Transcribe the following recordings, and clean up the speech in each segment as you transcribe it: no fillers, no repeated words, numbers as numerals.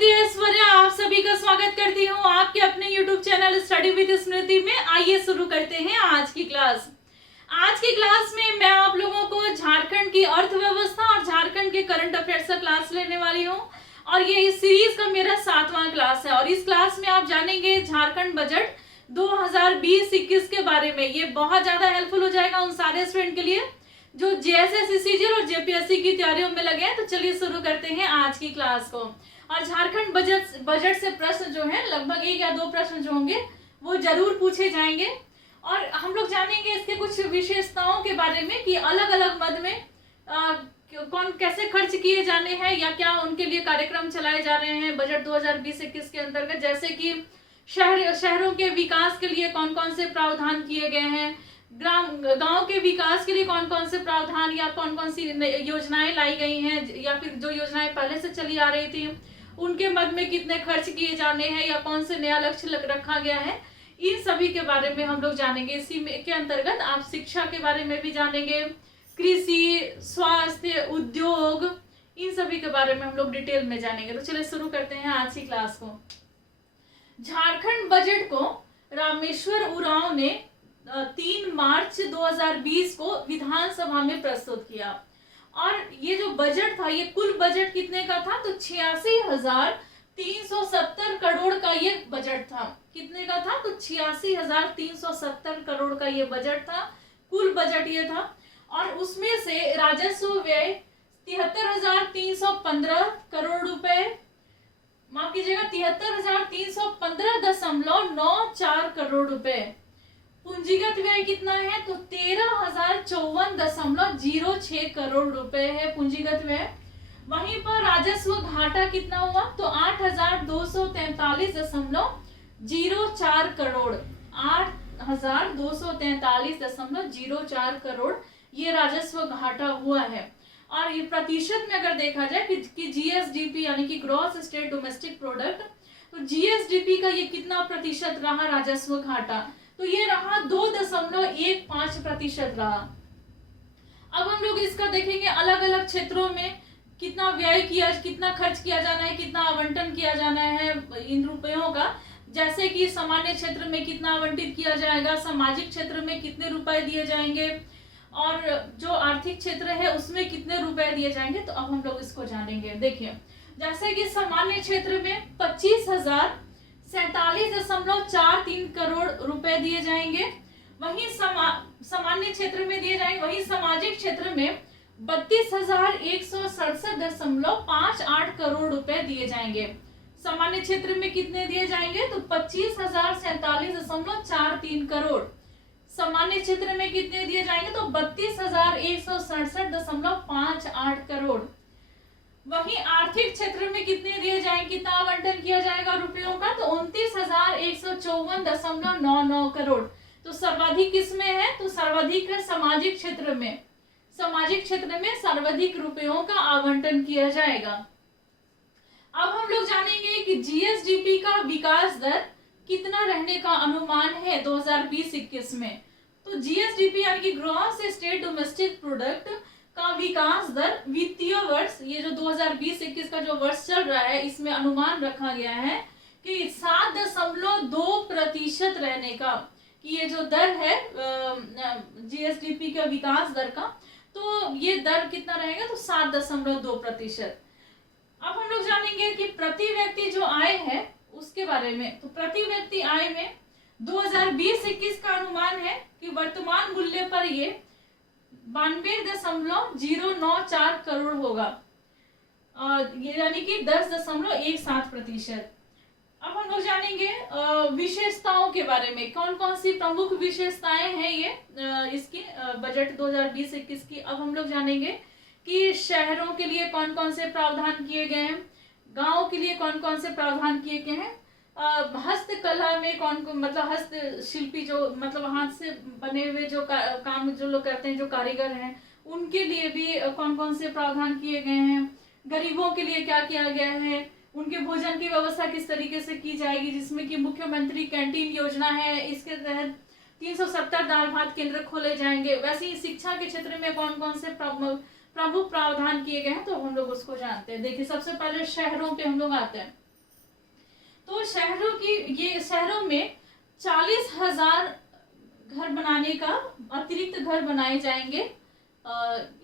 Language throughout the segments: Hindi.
स्मृति ऐश्वर्या आप सभी का स्वागत करती हूँ आपके अपने YouTube चैनल स्टडी विद स्मृति में। आइए शुरू करते हैं आज की क्लास। आज की क्लास में मैं आप लोगों को झारखंड की अर्थव्यवस्था और झारखंड के करंट अफेयर्स का क्लास लेने वाली हूँ और ये इस सीरीज का मेरा 7वां क्लास है। और इस क्लास में आप जानेंगे झारखंड बजट 2020-21 के बारे में। ये बहुत ज्यादा हेल्पफुल हो जाएगा उन सारे स्टूडेंट के लिए जो जेएसएस, सीजीएल और जेपीएससी की तैयारियों में लगे हैं। तो चलिए शुरू करते हैं आज की क्लास को। और झारखंड बजट से प्रश्न जो है लगभग 1 या 2 प्रश्न जो होंगे वो जरूर पूछे जाएंगे। और हम लोग जानेंगे इसके कुछ विशेषताओं के बारे में कि अलग अलग मद में कौन कैसे खर्च किए जाने हैं या क्या उनके लिए कार्यक्रम चलाए जा रहे हैं बजट 2020-21 के अंतर्गत। जैसे कि शहरों के विकास के लिए कौन कौन से प्रावधान किए गए हैं, गांव के विकास के लिए कौन कौन से प्रावधान या कौन कौन सी योजनाएं लाई गई हैं, या फिर जो योजनाएं पहले से चली आ रही थी उनके मद में कितने खर्च किए जाने हैं या कौन से नया लक्ष्य रखा गया है, इन सभी के बारे में हम लोग जानेंगे। इसी के अंतर्गत आप शिक्षा के बारे में भी जानेंगे, कृषि, स्वास्थ्य, उद्योग, इन सभी के बारे में हम लोग डिटेल में जानेंगे। तो चलिए शुरू करते हैं आज की क्लास को। झारखंड बजट को रामेश्वर उरांव ने 3 मार्च 2020 को विधानसभा में प्रस्तुत किया। और ये जो बजट था ये कुल बजट कितने का था, तो 86,370 करोड़ का ये बजट था। कितने का था, तो 86,370 करोड़ का ये बजट था, कुल बजट ये था। और उसमें से राजस्व व्यय 73,315 करोड़ रुपए, माफ कीजिएगा 73,315.94 करोड़ रुपए। पूंजीगत व्यय कितना है, तो 13,054.06 करोड़ रुपए है पूंजीगत व्यय। वहीं पर राजस्व घाटा कितना हुआ, तो 8,243.04 करोड़, 8,243.04 करोड़ ये राजस्व घाटा हुआ है। और ये प्रतिशत में अगर देखा जाए कि जीएसडीपी यानी कि ग्रॉस स्टेट डोमेस्टिक प्रोडक्ट, तो जीएसडीपी का ये कितना प्रतिशत रहा राजस्व घाटा, तो ये रहा 2.15% रहा। अब हम लोग इसका देखेंगे अलग अलग क्षेत्रों में कितना व्यय किया, कितना खर्च किया जाना है, कितना आवंटन किया जाना है इन रुपयों का। जैसे कि सामान्य क्षेत्र में कितना आवंटित किया जाएगा, सामाजिक क्षेत्र में कितने रुपए दिए जाएंगे और जो आर्थिक क्षेत्र है उसमें कितने रुपए दिए जाएंगे। तो अब हम लोग इसको जानेंगे। देखिए जैसे कि सामान्य क्षेत्र में 25,047.43 करोड़ रुपए दिए जाएंगे, वहीं सामान्य क्षेत्र में दिए जाएंगे। वहीं सामाजिक क्षेत्र में 32,167.58 करोड़ रुपए दिए जाएंगे। सामान्य क्षेत्र में कितने दिए जाएंगे, तो 25,047.43 करोड़। सामान्य क्षेत्र में कितने दिए जाएंगे, तो 32,167.58 करोड़। वहीं आर्थिक क्षेत्र में कितने दिए जाएंगे, कितना आवंटन किया जाएगा रुपयों का, तो 29,154.99 करोड़। तो सर्वाधिक किसमें है, तो सर्वाधिक है सामाजिक क्षेत्र में। सामाजिक क्षेत्र में सर्वाधिक रुपयों का आवंटन किया जाएगा। अब हम लोग जानेंगे कि जीएसडीपी का विकास दर कितना रहने का अनुमान है 2020-21 में। तो जीएसडीपी यानी कि ग्रॉस स्टेट डोमेस्टिक प्रोडक्ट का विकास दर वित्तीय वर्ष, ये जो 2020-21 का जो वर्ष चल रहा है इसमें अनुमान रखा गया है कि 7.2% रहने का, कि ये जो दर है जीएसडीपी का विकास दर का, तो ये दर कितना रहेगा, तो 7.2%। अब हम लोग जानेंगे कि प्रति व्यक्ति जो आय है उसके बारे में। तो प्रति व्यक्ति आय में 2020-21 का अनुमान है कि वर्तमान मूल्य पर ये 92.094 करोड़ होगा, यानी कि 10.17%। अब हम लोग जानेंगे विशेषताओं के बारे में, कौन कौन सी प्रमुख विशेषताएं हैं ये इसकी बजट 2020-21 की। अब हम लोग जानेंगे कि शहरों के लिए कौन कौन से प्रावधान किए गए हैं, गांव के लिए कौन कौन से प्रावधान किए गए हैं, हस्तकला में मतलब हस्तशिल्पी जो मतलब हाथ से बने हुए जो काम जो लोग करते हैं, जो कारीगर हैं, उनके लिए भी कौन कौन से प्रावधान किए गए हैं, गरीबों के लिए क्या किया गया है, उनके भोजन की व्यवस्था किस तरीके से की जाएगी, जिसमें कि मुख्यमंत्री कैंटीन योजना है, इसके तहत 370 दाल भात केंद्र खोले जाएंगे। वैसे ही शिक्षा के क्षेत्र में कौन कौन से प्रमुख प्रावधान किए गए हैं, तो हम लोग उसको जानते हैं। देखिए सबसे पहले शहरों पे हम लोग आते हैं। तो शहरों में 40,000 घर बनाने का अतिरिक्त घर बनाए जाएंगे।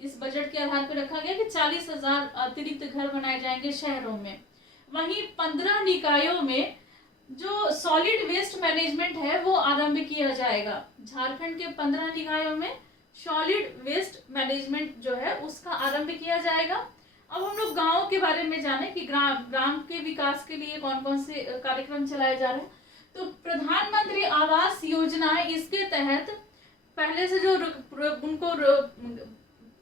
इस बजट के आधार पर रखा गया कि 40,000 अतिरिक्त घर बनाए जाएंगे शहरों में। वहीं 15 निकायों में जो सॉलिड वेस्ट मैनेजमेंट है वो आरंभ किया जाएगा। झारखंड के 15 निकायों में सॉलिड वेस्ट मैनेजमेंट जो है उसका आरंभ किया जाएगा। अब हम लोग गाँव के बारे में जाने कि ग्राम के विकास के लिए कौन कौन से कार्यक्रम चलाए जा रहे हैं। तो प्रधानमंत्री आवास योजना है, इसके तहत पहले से जो उनको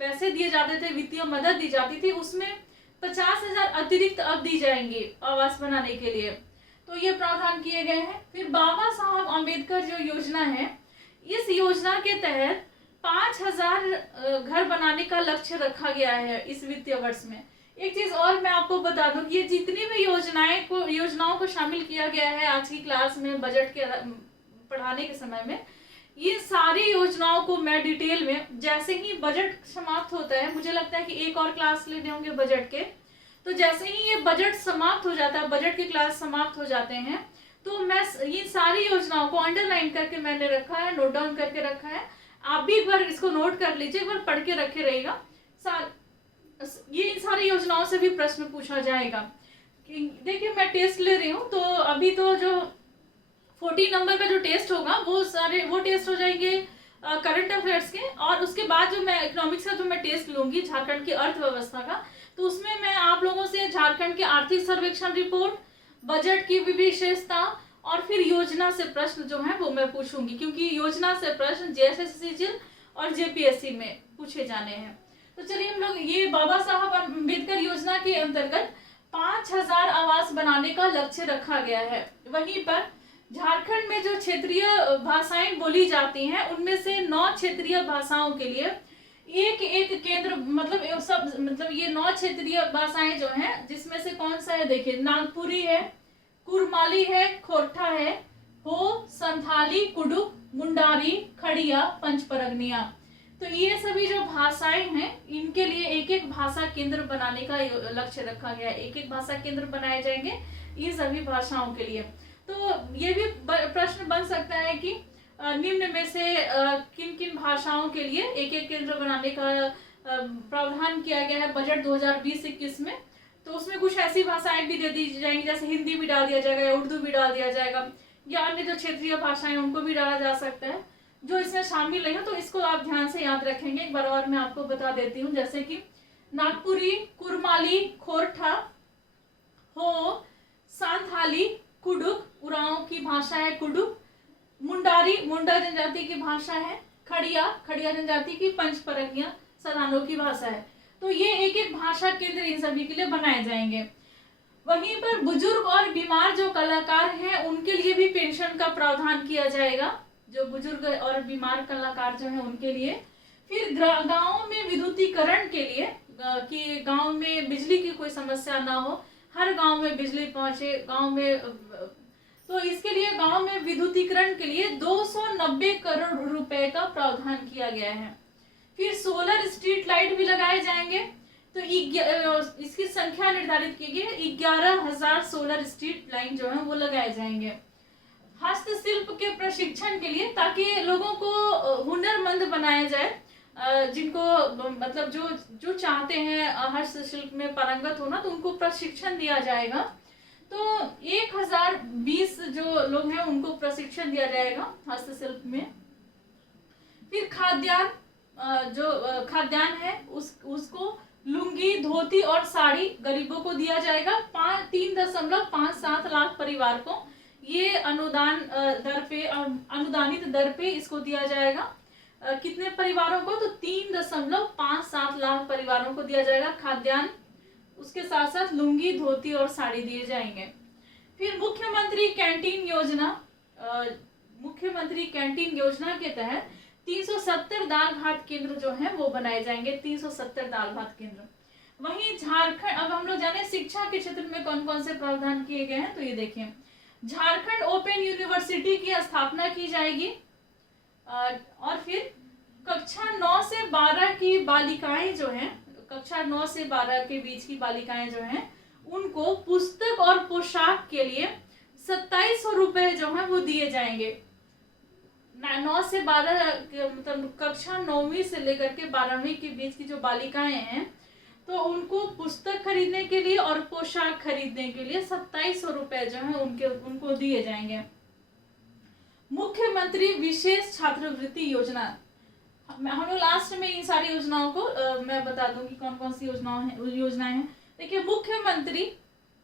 पैसे दिए जाते थे, वित्तीय मदद दी जाती थी, उसमें 50,000 अतिरिक्त अब दी जाएंगी आवास बनाने के लिए। तो ये प्रावधान किए गए हैं। फिर बाबा साहब अम्बेडकर जो योजना है, इस योजना के तहत 5,000 घर बनाने का लक्ष्य रखा गया है इस वित्तीय वर्ष में। एक चीज और मैं आपको बता दूं कि ये जितनी भी योजनाओं को शामिल किया गया है आज की क्लास में बजट के पढ़ाने के समय में, ये सारी योजनाओं को मैं डिटेल में, जैसे ही बजट समाप्त होता है, मुझे लगता है कि एक और क्लास लेने होंगे बजट के, तो जैसे ही ये बजट समाप्त हो जाता है, बजट की क्लास समाप्त हो जाते हैं, तो मैं ये सारी योजनाओं को अंडरलाइन करके मैंने रखा है, नोट डाउन करके रखा है। आप भी एक बार इसको नोट कर लीजिए, एक बार पढ़ के रखे रहिएगा। ये इन सारी योजनाओं से भी प्रश्न पूछा जाएगा। देखिए मैं टेस्ट ले रही हूँ, तो अभी तो जो 40 नंबर का जो टेस्ट होगा वो टेस्ट हो जाएंगे करंट अफेयर्स के, और उसके बाद जो मैं इकोनॉमिक्स का जो मैं टेस्ट लूंगी झारखंड की अर्थव्यवस्था का, तो उसमें मैं आप लोगों से झारखंड के आर्थिक सर्वेक्षण रिपोर्ट, बजट की विशेषता और फिर योजना से प्रश्न जो है वो मैं पूछूंगी, क्योंकि योजना से प्रश्न JSSC और JPSC में पूछे जाने हैं। तो चलिए हम लोग ये बाबा साहब अम्बेडकर योजना के अंतर्गत 5,000 आवास बनाने का लक्ष्य रखा गया है। वहीं पर झारखंड में जो क्षेत्रीय भाषाएं बोली जाती हैं, उनमें से 9 क्षेत्रीय भाषाओं के लिए एक केंद्र, मतलब ये 9 क्षेत्रीय भाषाएं जो हैं, जिसमें से कौन सा है देखिए, नागपुरी है, कुरमाली है, खोरठा है, हो, संथाली, कुडुक, मुंडारी, खड़िया, पंचपरगनिया। तो ये सभी जो भाषाएं हैं, इनके लिए एक भाषा केंद्र बनाने का लक्ष्य रखा गया है। एक भाषा केंद्र बनाए जाएंगे ये सभी भाषाओं के लिए। तो ये भी प्रश्न बन सकता है कि निम्न में से किन किन भाषाओं के लिए एक केंद्र बनाने का प्रावधान किया गया है बजट 2020-21 में। तो उसमें कुछ ऐसी भाषाएं भी दे दी जाएंगी, जैसे हिंदी भी डाल दिया जाएगा या उर्दू भी डाल दिया जाएगा, या अन्य जो क्षेत्रीय भाषाएं उनको भी डाला जा सकता है जो इसमें शामिल नहीं हो। तो इसको आप ध्यान से याद रखेंगे। एक बार और मैं आपको बता देती हूँ, जैसे कि नागपुरी, कुरमाली, खोरठा, हो, सांथाली, कुडुक, उरांव की भाषा है कुडुक, मुंडारी मुंडा जनजाति की भाषा है, खड़िया जनजाति की, पंचपरगनिया सदानों की भाषा है। तो ये एक भाषा केंद्र इन सभी के लिए बनाए जाएंगे। वहीं पर बुजुर्ग और बीमार जो कलाकार हैं, उनके लिए भी पेंशन का प्रावधान किया जाएगा, जो बुजुर्ग और बीमार कलाकार जो हैं उनके लिए। फिर गाँव में विद्युतीकरण के लिए, कि गांव में बिजली की कोई समस्या ना हो, हर गांव में बिजली पहुंचे गांव में, तो इसके लिए गांव में विद्युतीकरण के लिए 290 करोड़ रुपए का प्रावधान किया गया है। फिर सोलर स्ट्रीट लाइट भी लगाए जाएंगे। तो इसकी संख्या निर्धारित की गई है, 11,000 सोलर स्ट्रीट लाइट जो है वो लगाए जाएंगे। हस्तशिल्प के प्रशिक्षण के लिए, ताकि लोगों को हुनरमंद बनाया जाए, जिनको मतलब जो चाहते हैं हस्तशिल्प में पारंगत होना, तो उनको प्रशिक्षण दिया जाएगा। तो 1020 जो लोग हैं उनको प्रशिक्षण दिया जाएगा हस्तशिल्प में। फिर खाद्यान्न, जो खाद्यान्न है उसको लुंगी, धोती और साड़ी गरीबों को दिया जाएगा। 3.57 लाख परिवार को ये अनुदानित दर पे इसको दिया जाएगा। कितने परिवारों को? तो 3.57 लाख परिवारों को दिया जाएगा खाद्यान्न। उसके साथ साथ लुंगी, धोती और साड़ी दिए जाएंगे। फिर मुख्यमंत्री कैंटीन योजना के तहत 370 दाल भात केंद्र जो है वो बनाए जाएंगे, 370 दाल भात केंद्र। वहीं झारखंड, अब हम लोग जाने शिक्षा के क्षेत्र में कौन कौन से प्रावधान किए गए हैं। तो ये देखिए, झारखंड ओपन यूनिवर्सिटी की स्थापना की जाएगी। और फिर कक्षा 9 से 12 की बालिकाएं जो हैं, कक्षा 9 से 12 के बीच की बालिकाएं जो हैं, उनको पुस्तक और पोशाक के लिए 2700 रुपए जो है वो दिए जाएंगे। 9 से 12 मतलब कक्षा 9वीं से लेकर के 12वीं के बीच की जो बालिकाएं हैं, तो उनको पुस्तक खरीदने के लिए और पोशाक खरीदने के लिए 2700 रुपए जो है उनको दिए जाएंगे। मुख्यमंत्री विशेष छात्रवृत्ति योजना, हम लोग लास्ट में इन सारी योजनाओं को मैं बता दूंगी कौन कौन सी योजनाएं हैं। देखिए, मुख्यमंत्री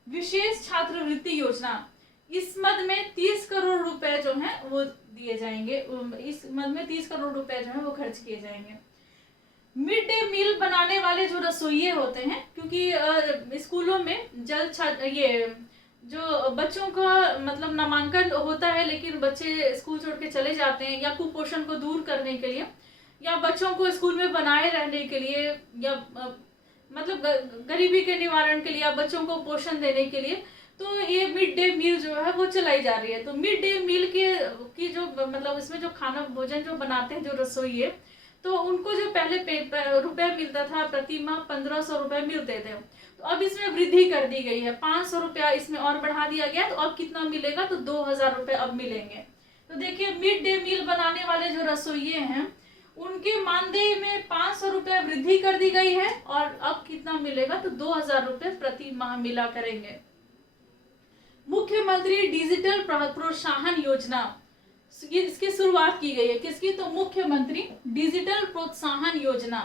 विशेष छात्रवृत्ति योजना, इस मद में 30 करोड़ रुपए जो है वो दिए जाएंगे। इस मद में 30 करोड़ रुपए जो है वो खर्च किए जाएंगे। मिड डे मील बनाने वाले जो रसोइये होते हैं, क्योंकि स्कूलों में ये जो बच्चों का मतलब नामांकन होता है, लेकिन बच्चे स्कूल छोड़ के चले जाते हैं, या कुपोषण को दूर करने के लिए, या बच्चों को स्कूल में बनाए रहने के लिए, या मतलब गरीबी के निवारण के लिए, या बच्चों को पोषण देने के लिए, तो ये मिड डे मील जो है वो चलाई जा रही है। तो मिड डे मील की जो मतलब इसमें जो खाना भोजन जो बनाते हैं जो रसोइये, तो उनको जो पहले रुपए मिलता था प्रति माह 1500 रुपए मिलते थे, तो अब इसमें वृद्धि कर दी गई है, 500 रुपया इसमें और बढ़ा दिया गया। तो अब कितना मिलेगा, तो 2000 रुपए अब मिलेंगे। तो देखिए, मिड डे मील बनाने वाले जो रसोइये हैं उनके मानदेय में 500 रुपए वृद्धि कर दी गई है, और अब कितना मिलेगा, तो 2000 रुपए प्रति माह मिला करेंगे। मुख्यमंत्री डिजिटल प्रोत्साहन योजना, इसकी शुरुआत की गई है। किसकी, तो मुख्यमंत्री डिजिटल प्रोत्साहन योजना,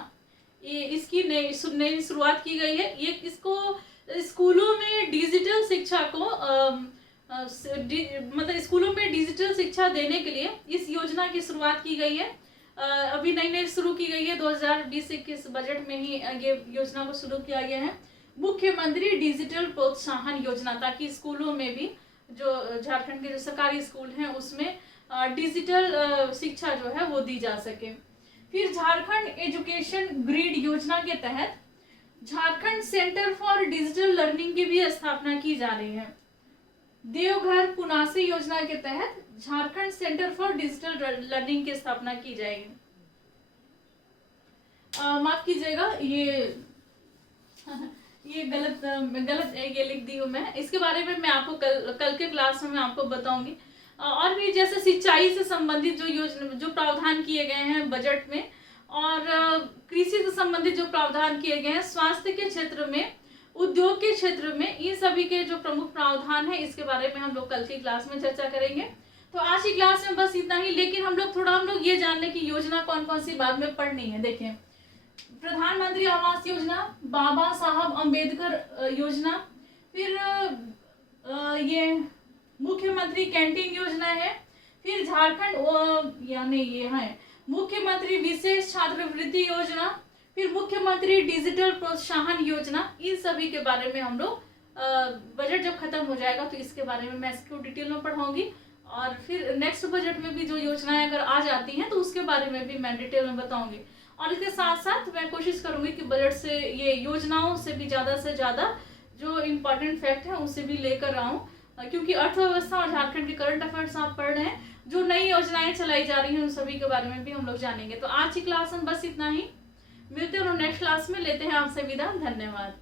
ये इसकी नई शुरुआत की गई है। ये इसको स्कूलों में डिजिटल शिक्षा को मतलब स्कूलों में डिजिटल शिक्षा देने के लिए इस योजना की शुरुआत की गई है। अभी नई शुरू की गई है, 2020-21 बजट में ही ये योजना को शुरू किया गया है, मुख्यमंत्री डिजिटल प्रोत्साहन योजना, ताकि स्कूलों में भी जो झारखंड के जो सरकारी स्कूल हैं उसमें डिजिटल शिक्षा जो है वो दी जा सके। फिर झारखंड एजुकेशन ग्रिड योजना के तहत Jharkhand centre for digital learning की भी स्थापना की जा रही है। देवघर पुनासी योजना के तहत Jharkhand centre for digital learning की स्थापना की जाएगी। माफ कीजिएगा, ये गलत ये लिख दी हूँ मैं। इसके बारे में मैं आपको कल के क्लास में मैं आपको बताऊंगी। और भी जैसे सिंचाई से संबंधित जो प्रावधान किए गए हैं बजट में, और कृषि से संबंधित जो प्रावधान किए गए हैं, स्वास्थ्य के क्षेत्र में, उद्योग के क्षेत्र में, इन सभी के जो प्रमुख प्रावधान है इसके बारे में हम लोग कल की क्लास में चर्चा करेंगे। तो आज की क्लास में बस इतना ही, लेकिन हम लोग ये जान लें कि योजना कौन कौन सी बाद में पढ़नी है। देखें, प्रधानमंत्री आवास योजना, बाबा साहब अम्बेडकर योजना, फिर ये मुख्यमंत्री कैंटीन योजना है, फिर झारखंड यानी ये है मुख्यमंत्री विशेष छात्रवृत्ति योजना, फिर मुख्यमंत्री डिजिटल प्रोत्साहन योजना। इन सभी के बारे में हम लोग बजट जब खत्म हो जाएगा तो इसके बारे में मैं इसको डिटेल में पढ़ाऊंगी, और फिर नेक्स्ट बजट में भी जो योजनाएं अगर आ जाती हैं तो उसके बारे में भी मैं डिटेल में बताऊंगी। और इसके साथ साथ मैं कोशिश करूंगी कि बजट से ये योजनाओं से भी ज़्यादा जो इम्पोर्टेंट फैक्ट है उसे भी लेकर आऊँ, क्योंकि अर्थव्यवस्था और झारखंड के करंट अफेयर्स आप पढ़ रहे हैं, जो नई योजनाएं चलाई जा रही हैं उन सभी के बारे में भी हम लोग जानेंगे। तो आज की क्लास में बस इतना ही, मिलते हैं और नेक्स्ट क्लास में लेते हैं आपसे विदा। धन्यवाद।